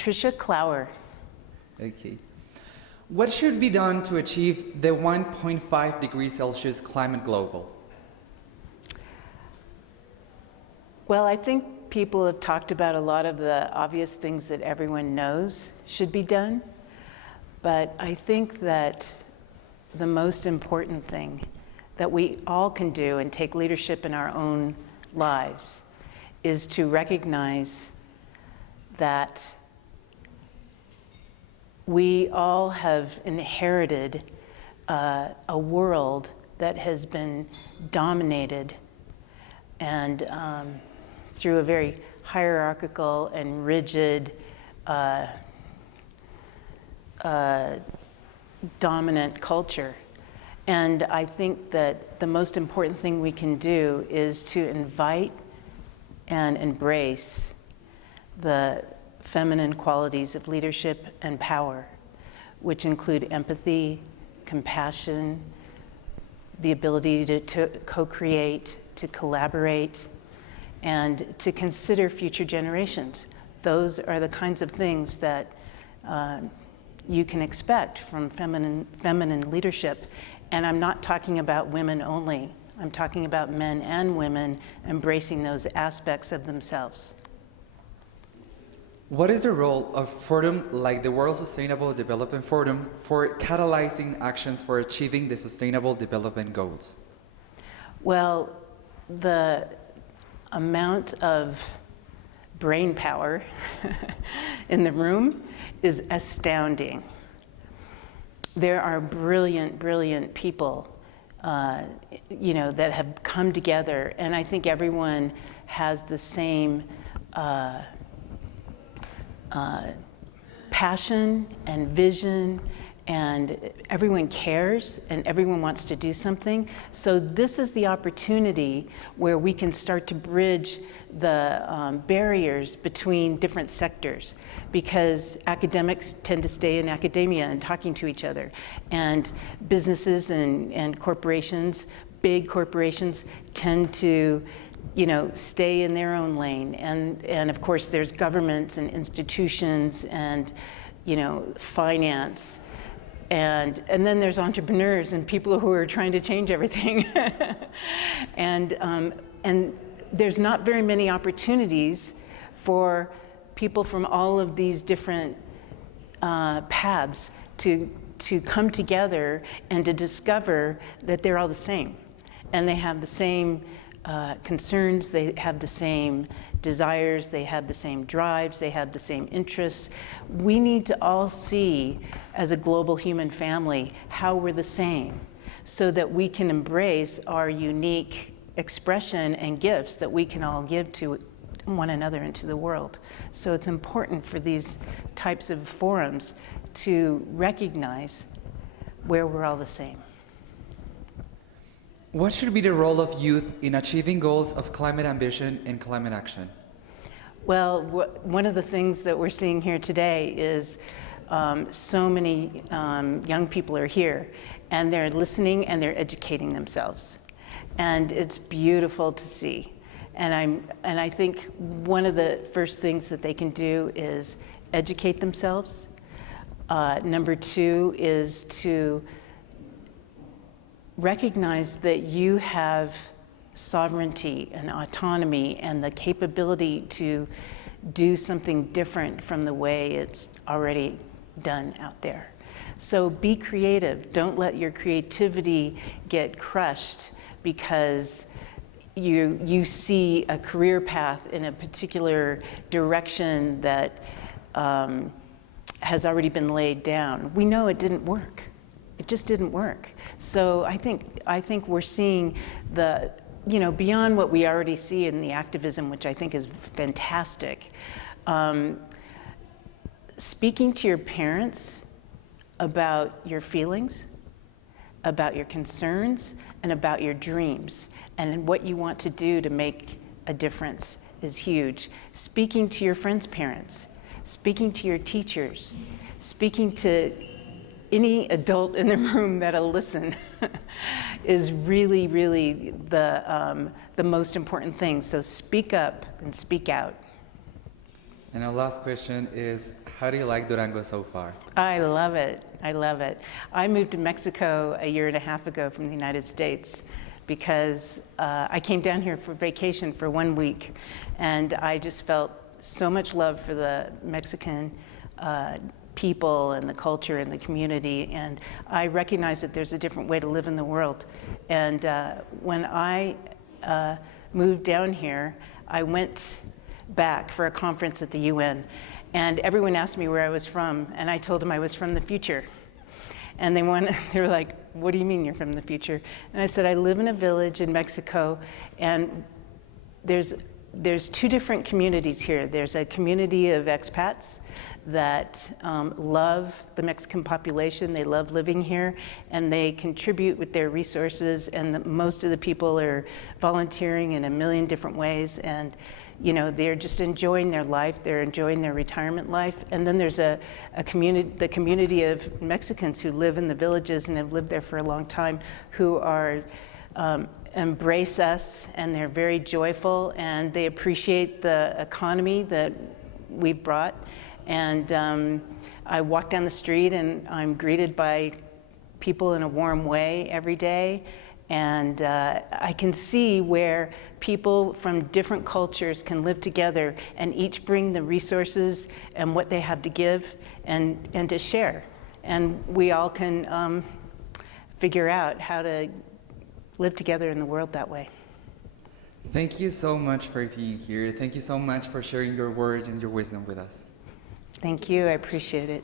Patricia Klauer. Okay. What should be done to achieve the 1.5 degrees Celsius climate global? Well, I think people have talked about a lot of the obvious things that everyone knows should be done, but I think that the most important thing that we all can do and take leadership in our own lives is to recognize that we all have inherited a world that has been dominated and through a very hierarchical and rigid dominant culture. And I think that the most important thing we can do is to invite and embrace the feminine qualities of leadership and power, which include empathy, compassion, the ability to co-create, to collaborate, and to consider future generations. Those are the kinds of things that you can expect from feminine leadership. And I'm not talking about women only. I'm talking about men and women embracing those aspects of themselves. What is the role of forums like the World Sustainable Development Forum for catalyzing actions for achieving the Sustainable Development Goals? Well, the amount of brain power in the room is astounding. There are brilliant, brilliant people that have come together, and I think everyone has the same passion and vision, and everyone cares and everyone wants to do something. So this is the opportunity where we can start to bridge the barriers between different sectors, because academics tend to stay in academia and talking to each other, and businesses and corporations, big corporations, tend to stay in their own lane. And of course there's governments and institutions and finance. And then there's entrepreneurs and people who are trying to change everything. and there's not very many opportunities for people from all of these different paths to come together and to discover that they're all the same. And they have the same concerns, they have the same desires, they have the same drives, they have the same interests. We need to all see, as a global human family, how we're the same, so that we can embrace our unique expression and gifts that we can all give to one another and to the world. So it's important for these types of forums to recognize where we're all the same. What should be the role of youth in achieving goals of climate ambition and climate action? Well, one of the things that we're seeing here today is so many young people are here, and they're listening and they're educating themselves. And it's beautiful to see. And I think one of the first things that they can do is educate themselves. Number two is to recognize that you have sovereignty and autonomy and the capability to do something different from the way it's already done out there. So be creative. Don't let your creativity get crushed because you see a career path in a particular direction that has already been laid down. We know it didn't work. It just didn't work. So I think we're seeing the, beyond what we already see in the activism, which I think is fantastic. Speaking to your parents about your feelings, about your concerns, and about your dreams, and what you want to do to make a difference is huge. Speaking to your friends' parents, speaking to your teachers, speaking to any adult in the room that'll listen is really, really the most important thing. So speak up and speak out. And our last question is, how do you like Durango so far? I love it. I love it. I moved to Mexico a year and a half ago from the United States because I came down here for vacation for 1 week, and I just felt so much love for the Mexican people and the culture and the community, and I recognize that there's a different way to live in the world. And when I moved down here, I went back for a conference at the UN, and everyone asked me where I was from, and I told them I was from the future. And they were like, what do you mean you're from the future? And I said, I live in a village in Mexico, and there's two different communities here. There's a community of expats that love the Mexican population. They love living here, and they contribute with their resources, and most of the people are volunteering in a million different ways, and you know, they're just enjoying their life, they're enjoying their retirement life. And then there's the community of Mexicans who live in the villages and have lived there for a long time, who are embrace us, and they're very joyful, and they appreciate the economy that we've brought. And I walk down the street and I'm greeted by people in a warm way every day. And I can see where people from different cultures can live together and each bring the resources and what they have to give and to share. And we all can figure out how to live together in the world that way. Thank you so much for being here. Thank you so much for sharing your words and your wisdom with us. Thank you, I appreciate it.